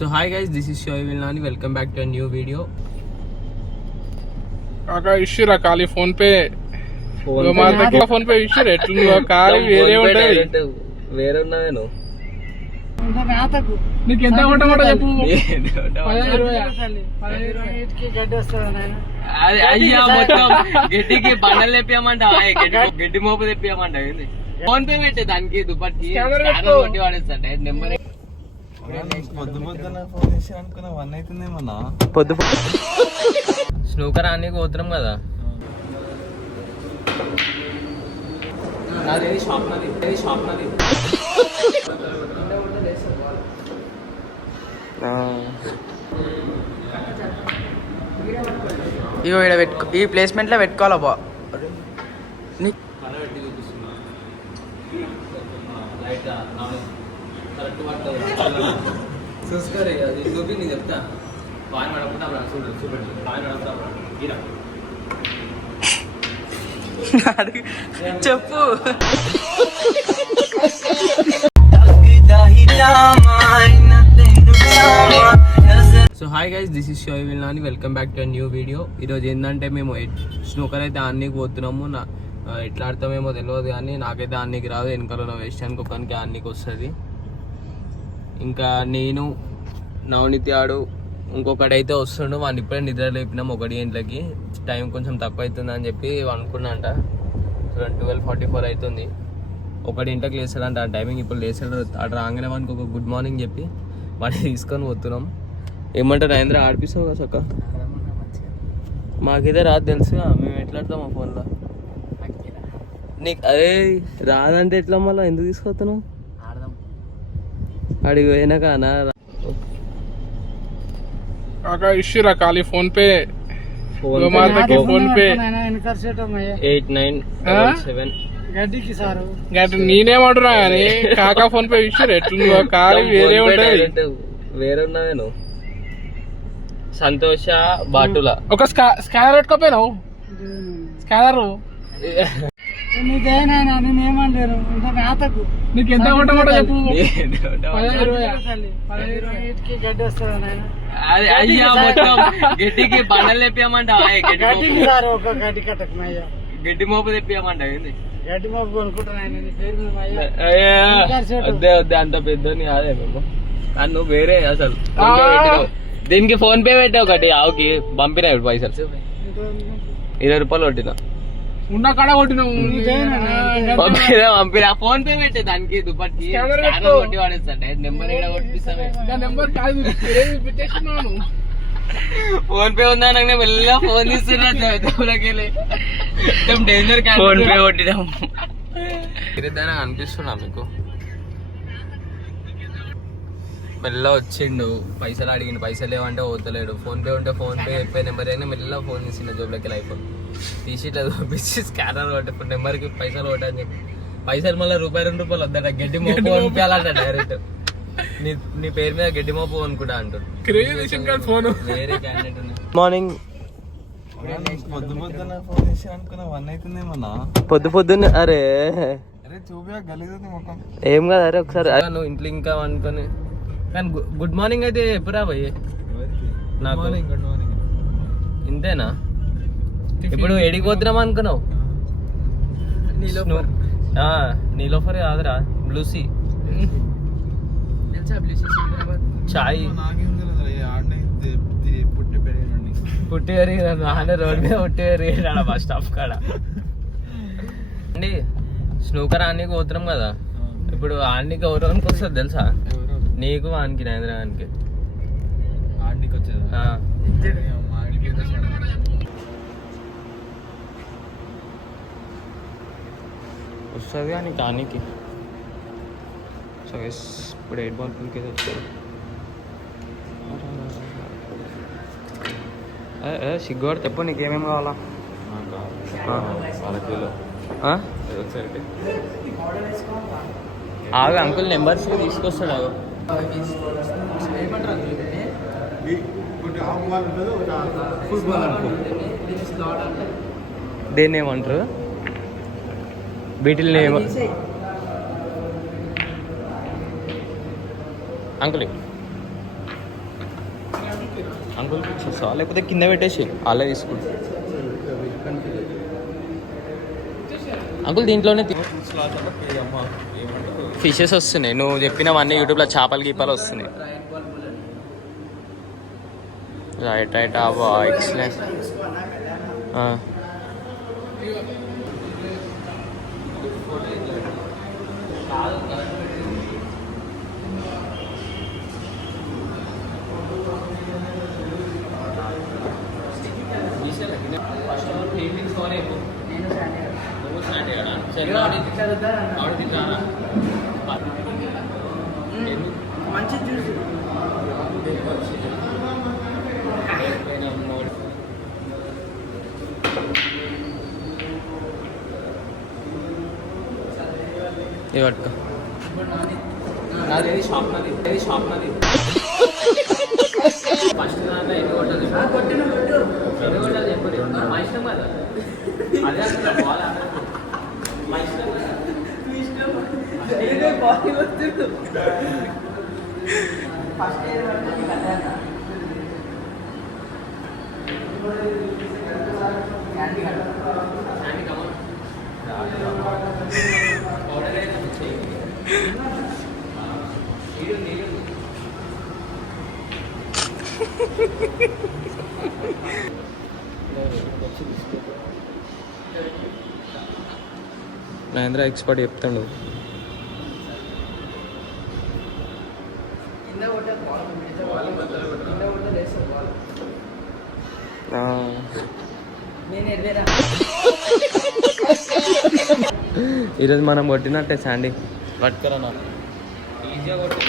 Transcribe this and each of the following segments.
So hi guys, this is Shoaib Vilnani. Welcome back to a new video. కాకా ఇష్యూరా ఖాళీ phone pay మా దగ్గర phone pay ఇష్యూరా ఎట్లుందో ఖాళీ వేరే ఉంటుంది వేరే ఉన్నాను నీకు ఎంత కొట్టమాట చెప్పు అయ్యా మొత్తం గడ్డికి బండలు తెప్పియమంట గడ్డి మోపు తెప్పియమంట ఫోన్ పే పెట్టే దానికి దుప్పటికి కొట్టి వాడేస్తాడు నెంబర్ పొద్దు స్నూకర్ అన్నీ పోతున్నాం కదా ఇగో ఇక్కడ పెట్టుకో, ఈ ప్లేస్మెంట్లో పెట్టుకోవాలా బా చూసుకోరే అది చూపి నేను చెప్తా పాన్ నడుపుతా చూపెట్టు పాన్ నడుపుతా చెప్పు. So hi guys, this is Shoaib Vilnani. Welcome back to new video. ఈరోజు ఏంటంటే మేము స్నూకర్ అయితే ఆన్నికి పోతున్నాము. ఎట్లా ఆడతామేమో తెలియదు కానీ నాకైతే ఆన్నికి రాదు. వెనకాల వెస్టానికి ఒకరికి ఆన్నికి వస్తుంది. ఇంకా నేను నవనీతి ఆడు ఇంకొకడైతే వస్తుండు. వాడిని ఇప్పుడే నిద్ర లేపినాం 1 గంటలకి. టైం కొంచెం తక్కువ అవుతుంది అని చెప్పి అనుకున్నాంట. 12:44 అవుతుంది. 1 గంటకి లేస్తాడంట ఆ టైమింగ్. ఇప్పుడు లేస్తాడు. అటు రాగానే వానికి ఒక గుడ్ మార్నింగ్ చెప్పి వాడిని తీసుకొని పోతున్నాం. ఏమంటారు నరేంద్ర, ఆడిపిస్తావు కదా చక్క? మాకైతే రాదు తెలుసుగా, మేము ఎట్లా ఆడతాం ఆ ఫోన్లో. నీకు అదే రాదంటే ఎట్లా మళ్ళీ ఎందుకు తీసుకొస్తున్నావు? అడిగి పోయినాక అనా కాకా ఇష్యూరా ఖాళీ ఫోన్ పే మా దగ్గర ఫోన్ పే 8977 గట్టి నేనేమంటున్నా కానీ కాకా ఫోన్ పే ఇష్యూరా ఎట్లుందో ఖాళీ వేరే ఉంటుంది వేరే ఉన్నావేను సంతోష బాటుల ఒక స్కానర్ పెట్టుకోపోయినావు. స్కానర్ నీకు ఎంత కొట్టమాట చెప్పు అయ్యా మొత్తం గడ్డికి బండలు తెప్పియమంట గడ్డి మోపు తెప్పియమంట వద్దే వద్దే అంత పెద్ద కాదే మేము. కానీ నువ్వు వేరే అసలు దీనికి ఫోన్ పే పెట్టావు ఒకటి ఆవుకి పంపినా పైసలు 20 రూపాయలు కొట్టినా. ఉన్న కాడ కొట్టినావు పంపినా ఫోన్ పే పెట్టే దానికి దుప్పటికి కొట్టి వాడేస్తాడు నెంబర్ ఇక్కడ కొట్టిస్తామే. నెంబర్ కాదు పెట్టేస్తున్నాను. ఫోన్ పే ఉందా నాకు మెల్లగా ఫోన్ తీస్తున్నా డేంజర్ ఫోన్ పే కొట్టినాం. అనిపిస్తున్నా మీకు మెల్ల వచ్చిండు. పైసలు అడిగిండు, పైసలు లేవంటే పోతలేడు. ఫోన్ పే ఉంటే ఫోన్ పే చెప్పే నెంబర్ అయినా మెల్ల ఫోన్ తీసిన జోబులకి లైఫ్ తీసి ఇట్లా చూపించి స్కానర్ కొట్టే నెంబర్కి పైసలు కొట్టని చెప్పి పైసలు మళ్ళీ ₹2 వద్దట. గడ్డి మోపు పంపించాలంట డైరెక్ట్. నీ పేరు మీద గడ్డి మోపు అనుకుంటా అంటాడు. వేరే క్యాండిడేట్ మార్నింగ్ పొద్దు పొద్దున్న అరే ఏం కాదు. అరే ఒకసారి నువ్వు ఇంట్లో ఇంకా అనుకొని కానీ గుడ్ మార్నింగ్ అయితే ఎప్పుడా పోయి నాకు ఇంతేనా? ఇప్పుడు ఎడిగిపోతున్నాం అనుకున్నావు? నీలోఫర్ కాదురా, బ్లూసీ చాయ్ పుట్టి పెరిగినాను. ఆనే రోడ్ మీద పుట్టి పెరిగినాడు బస్ స్టాప్ కాడ. అండి స్నూకర్ ఆనికి పోతున్నాం కదా. ఇప్పుడు ఆనికి ఎవరికి వస్తుంది తెలుసా? నీకు వానికి నరేంద్ర గానికి వస్తుంది కానీ కానికి. సో ఇప్పుడు 8 బాల్ పుల్కి వచ్చాడు. సిగ్గుడు చెప్పు, నీకేమేమి కావాలా? ఆగు అంకుల్ నెంబర్స్ తీసుకొస్తాడు. ఆగు దేన్ని ఏమంటారు? వీటిల్ని అంకుల్ అంకుల్ ఇచ్చేస్తావా లేకపోతే కింద పెట్టేసి అలా తీసుకుంటా అంకుల్ దీంట్లోనే ఫిషెస్ వస్తున్నాయి నువ్వు చెప్పినవన్నీ యూట్యూబ్లో చేపలు గీపాలు వస్తున్నాయి రైట్ రైట్ ఎక్సలెంట్ మంచి జ్యూస్ ఇది పట్టుకో నాది షాప్ నాది ఫస్ట్ దాంట్లో ఎన్ని కొట్టాలి చెప్పండి మా ఇష్టం కదా అదే అసలు బాల్ మా ఇష్టం మహేంద్ర ఎక్స్పర్ట్ చెప్తాడు ఈరోజు మనం కొట్టినట్టే శాండీ పట్టుకరా ఈజీగా కొట్టి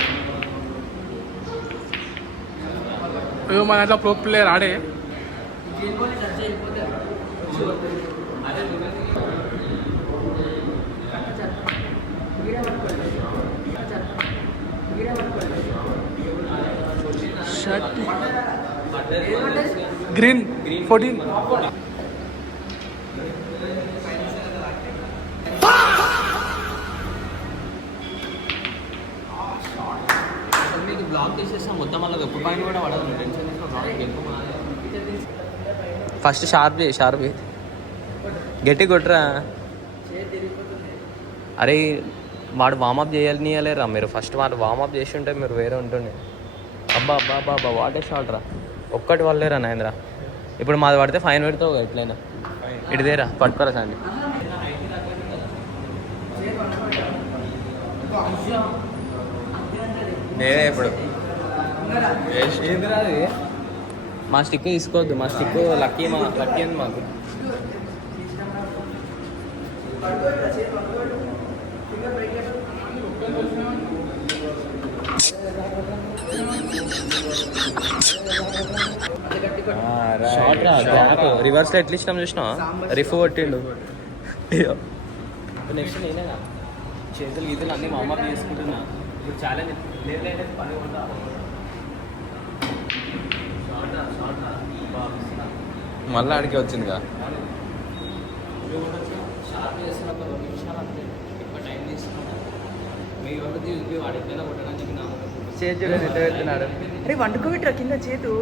మన దాంట్లో ప్రో ప్లేయర్ ఆడే గ్రీన్ 14 మీకు బ్లాక్ చేసేస్తాం మొత్తం మళ్ళీ ఎప్పుడు పైన కూడా పడదు టెన్షన్ ఫస్ట్ షార్ప్ గట్టి కొట్టరా అరే వాడు వామప్ చేయలేరా మీరు ఫస్ట్ వాడు వామప్ చేసి ఉంటే మీరు వేరే ఉంటుండే అబ్బా అబ్బా అబ్బా అబ్బా వాటే షాట్ రా ఒక్కటి వాళ్ళేరా నాయంద్ర ఇప్పుడు మాది పడితే ఫైన్ పెడతావు ఎట్లయినా ఇటుదేరా పట్టుకోరా సండి నేనే ఇప్పుడు మా స్టిక్ తీసుకోవద్దు మా స్టిక్ లక్కీ అని మాకు రివర్స్ లో ఎట్లా ఇష్టం చూసినా రిఫ్ కొట్టిండు నెక్స్ట్ నేనేగా చేతులు గీతలు అన్నీ మా అమ్మ చేసుకుంటున్నా ఇప్పుడు ఛాలెంజ్ లేదు పని ఉంటా మళ్ళీ ఆడికి వచ్చిందిగా షార్ప్ చేస్తున్న ఒక 2 నిమిషాలు అంతే ఎక్కువ టైం తీసుకున్నా మీ వాళ్ళకి వాడిపోయినా కొట్టడానికి నా చేతులు ఎంత పెడుతున్నాడు అరే వండుకోబెట్టరా కింద చేతు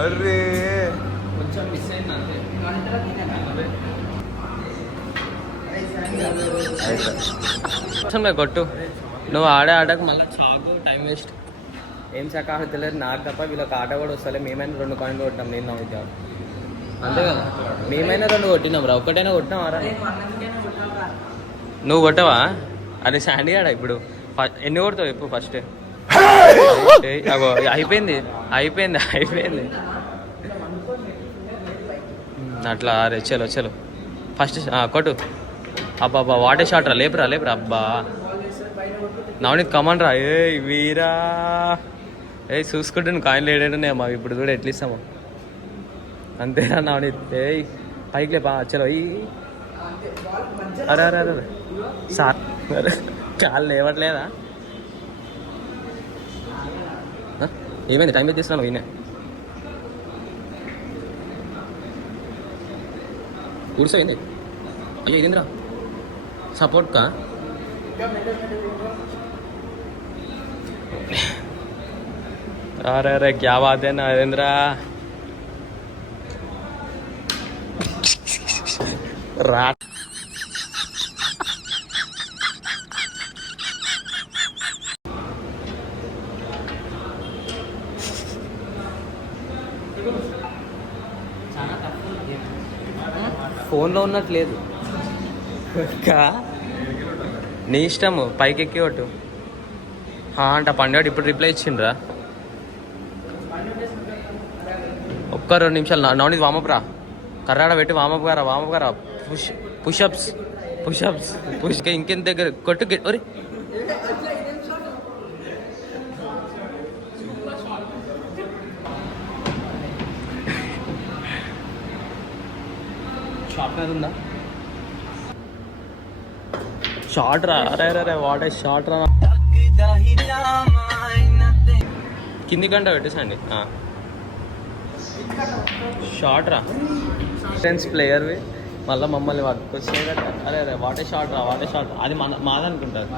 అరే కొంచెం మిస్ అయింది అంతే కొట్టు నువ్వు ఆడకు మళ్ళీ చాకు టైం వేస్ట్ ఏం శాఖ తెలియదు నాకు తప్ప వీళ్ళకి ఆట కూడా వస్తలే మేమైనా 2 కాయిన్లు కొట్టాం నేను నవ్వుతా అంతే కదా మేమైనా 2 కొట్టినాం రా ఒక్కటైనా కొట్టినావారా నువ్వు కొట్టవా అరే శాండీ ఆడ ఇప్పుడు ఎన్ని కొడతావు ఎప్పుడు ఫస్ట్ అయిపోయింది అట్లా అరే చలో ఫస్ట్ కొట్టు అబ్బా వాటే షాట్ రా లేపురా అబ్బా నవనీత్ కమాన్ రా ఏ వీరా ఏ చూసుకుంటాను కాయిన్లు ఏడేడున్నాయి మాకు ఇప్పుడు కూడా ఎట్లా ఇస్తాము అంతేనా నవనీత్ ఏ పైకి లేపా చలో అరే సార్ చాలా లేవట్లేదా ఏమైంది టైం వేస్ట్ చేస్తున్నావు ఈయన ఊడిసైంది అయ్యో ఇదేంద్రా సపోర్ట్ కా अरे अरे क्या बात है नरेंद्र रात ఫోన్లో ఉన్నట్లేదు నీ ఇష్టము పైకి ఎక్కి కొట్టు అంట పండుగ ఇప్పుడు రిప్లై ఇచ్చిండ్రా ఒక్క 2 నిమిషాలు నవనీత్ వామప్ రా కర్రాడ పెట్టి వామప్ గారా పుషప్స్ పుష్ ఇంకెంత దగ్గర కొట్టు ఒరి షార్ట్నర్ ఉందా షార్ట్ రా అరే వాట్ ఏ షార్ట్ రా కింది గంట పెట్టేసండి షార్ట్ రా ఫ్రెండ్స్ ప్లేయర్వి మళ్ళీ మమ్మల్ని పట్టుకొచ్చే కదా అరే వాటే షార్ట్ రా అది మాదనుకుంటారు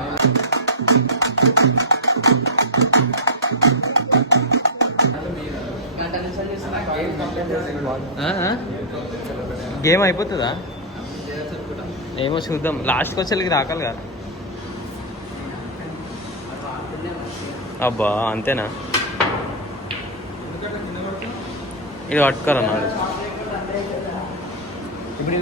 గేమ్ అయిపోతుందా ఏమో చూద్దాం లాస్ట్కి వచ్చేకి రాకాలి కదా అబ్బా అంతేనా ఇది పట్టుకోరన్నాడు ఇప్పుడు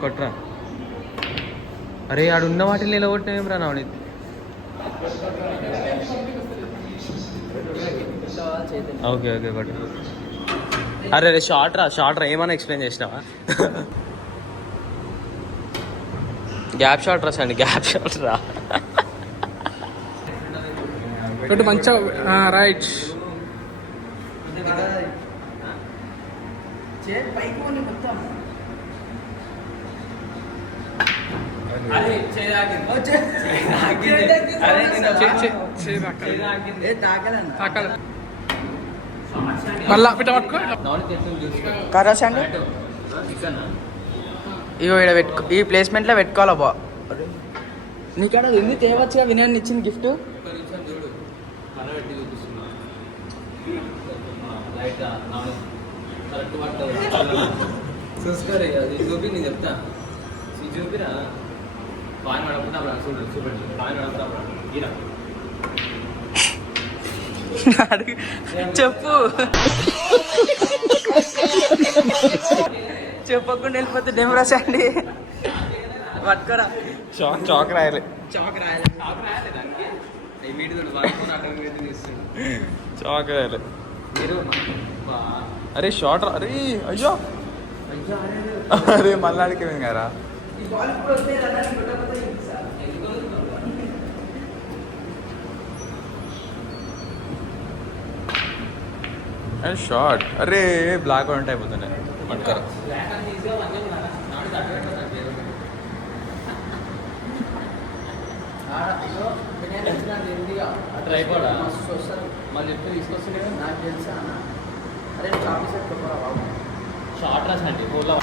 కొట్రా అరే ఆడున్న వాటిని నిలబొట్టినాం రా నవనీత్ ఓకే కొట్టు అరే షార్ట్ రా ఏమైనా ఎక్స్ప్లెయిన్ చేసినావా గ్యాప్ షాట్ రా సండి గ్యాప్ షాట్ రా మంచిగా రైట్ మళ్ళా పిట్ట పట్టుకో కరాసండి ఇగో ఇక్కడ పెట్టుకో ఈ ప్లేస్మెంట్లో పెట్టుకోవాలా బా నీకాడ ఎన్ని తేవచ్చుగా వినయాన్ని ఇచ్చింది గిఫ్ట్ చూసుకోరే అది చూపి నేను చెప్తా చూపిరా బాగా నడుపుతా చూడండి బాగా నడుపుతా చెప్పు చెప్పకుండా వెళ్ళిపోతే డెమరాస్ అండి పట్టుకోరా చాక్ రాయాలి చాక్ రాయాలి చాక్ రాయాలి అరే షార్ట్ రా అరే అయ్యో అరే మళ్ళీ అడిగిపోయింది కదా అరే షార్ట్ అరే బ్లాక్ అవుట్ అయిపోతున్నాయి పట్టుకోరా ట్రైపోడా మళ్ళీ ఎప్పుడు తీసుకొస్తుంది నాకు తెలుసా అరే షార్ట్ రాసండి ఫోన్లో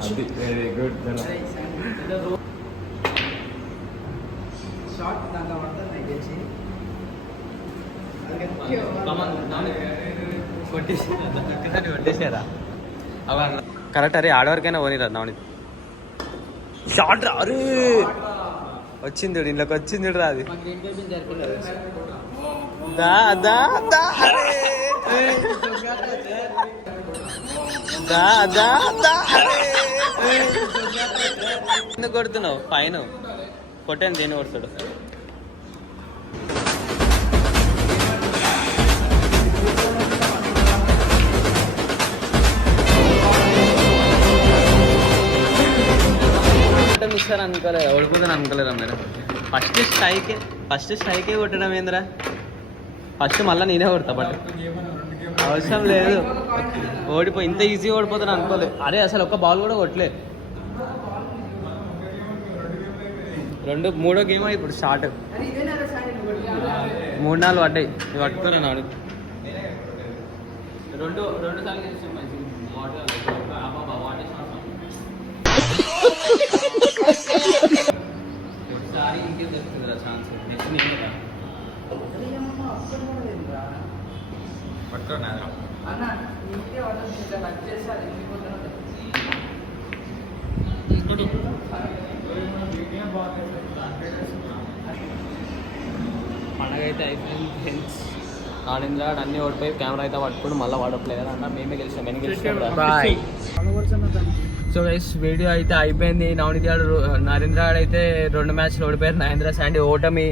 అది వెరీ గుడ్ షార్ట్ దాంట్లో పడుతుంది నాకు తెలిసి కొట్టేసారా కరెక్ట్ అరే ఆడవరకైనా పోనీరా నవనీత్ షార్ట్ రా అరే వచ్చింది ఇంట్లోకి వచ్చింది రా అది దా దా దా అరే దా దా దా అరే ఎందుకు కొడుతున్నావు పైన కొట్టాను దేన్ని కొడతాడు అనుకోలేదు, ఓడిపోతాను అనుకోలేదా మీరు? ఫస్ట్ స్ట్రైకే కొట్టడం ఏందిరా? ఫస్ట్ మళ్ళీ నేనే కొడతా, బట్ అవసరం లేదు. ఇంత ఈజీగా ఓడిపోతాను అనుకోలేదు. అరే అసలు ఒక్క బాల్ కూడా కొట్టలే. మూడో గేమ్ ఇప్పుడు స్టార్ట్. 3-4 పడ్డాయి. ఇవి పట్టుకోరు నాడు. రెండు సార్లు ఒకసారి ఇంకేం దొరుకుతుందిరా ఛాన్స్. నెక్స్ట్ పట్టుకోనా పండగ అయితే అయిపోయింది ఫ్రెండ్స్. ఆడింద్ర అన్నీ ఓడిపోయి కెమెరా అయితే పట్టుకుని మళ్ళీ వాడట్లేదు అన్న. మేమే గెలిచాం, నేను గెలిచాం. బాయ్. సో గైస్ వీడియో అయితే అయిపోయింది. నవనీత్ గారు నరేంద్ర గారు అయితే 2 మ్యాచ్లు ఓడిపోయారు. నరేంద్ర శాండీ ఓటమి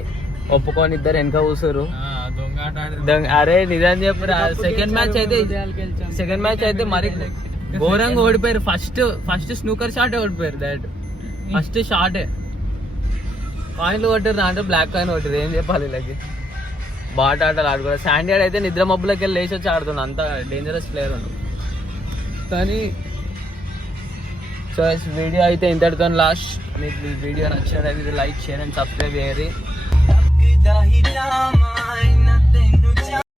ఒప్పుకొని ఇద్దరు వెనక కూర్చోరు. అరే నిజం చెప్పురా. సెకండ్ మ్యాచ్ అయితే మరి ఘోరంగా ఓడిపోయారు. ఫస్ట్ స్నూకర్ షాటే ఓడిపోయారు. డైరెక్ట్ ఫస్ట్ షాటే కాయిన్లు కొట్టారు. దాంట్లో బ్లాక్ కాయిన్ కొట్టారు. ఏం చెప్పాలి వీళ్ళకి? బాట ఆటలు ఆడుకోవాలి. శాండీ అయితే నిద్ర మబ్బులకి వెళ్ళి లేచి వచ్చి ఆడుతున్నాడు. అంత డేంజరస్ ప్లేయర్ ఉన్నాడు. కానీ సో వీడియో అయితే ఇంతటితో లాస్ట్. మీకు ఈ వీడియో నచ్చినట్లయితే లైక్, షేర్ అండ్ సబ్స్క్రైబ్ చేయరు.